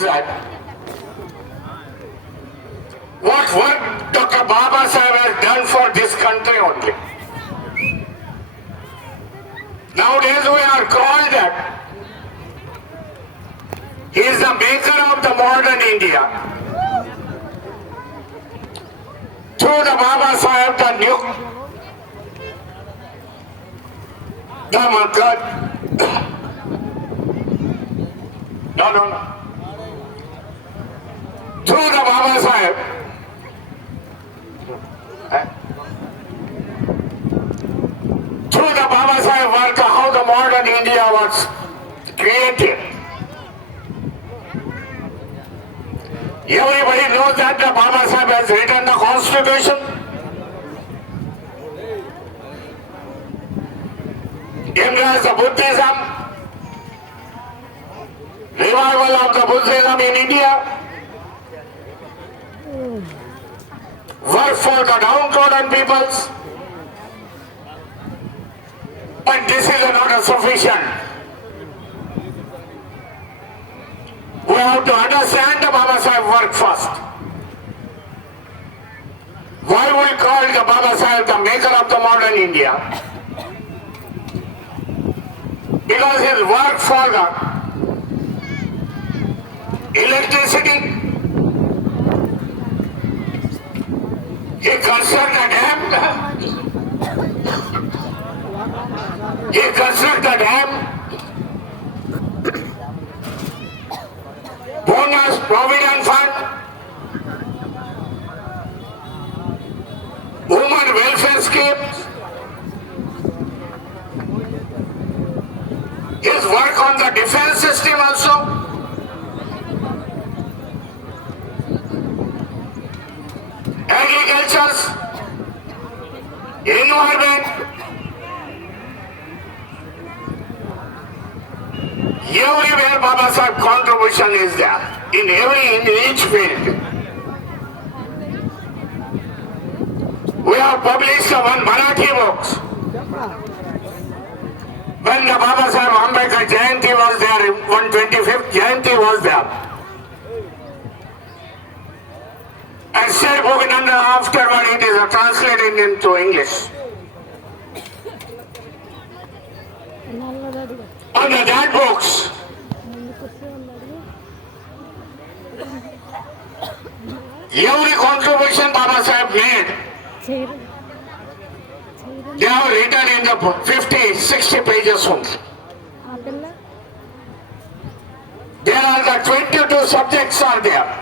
that what work Dr. Baba Sahib has done for this country only. Nowadays we are called that he is the maker of the modern India. Through the Baba Sahib, the new, no. Through the Baba Sahib, through the Baba Sahib work, how the modern India was created. Everybody knows that the Baba Sahib has written the Constitution. Embrace the Buddhism, revival of the Buddhism in India, work for the downtrodden peoples. But this is not sufficient. We have to understand the Baba Sahib work first. Why we call the Baba Sahib the maker of the modern India? Because his work for the electricity, he constructed a dam, bonus provident fund, women welfare schemes, his work on the defense system also. Agriculture, environment, everywhere Baba Sahib contribution is there, in each field. We have published one Marathi books. When the Baba Sahib Ambedkar Jayanti was there, 125th Jayanti was there. And Sir Bhogananda afterward it is translated into English. Under that books, every contribution Baba Sahib made, they have written in the 50, 60 pages only. There are the 22 subjects are there.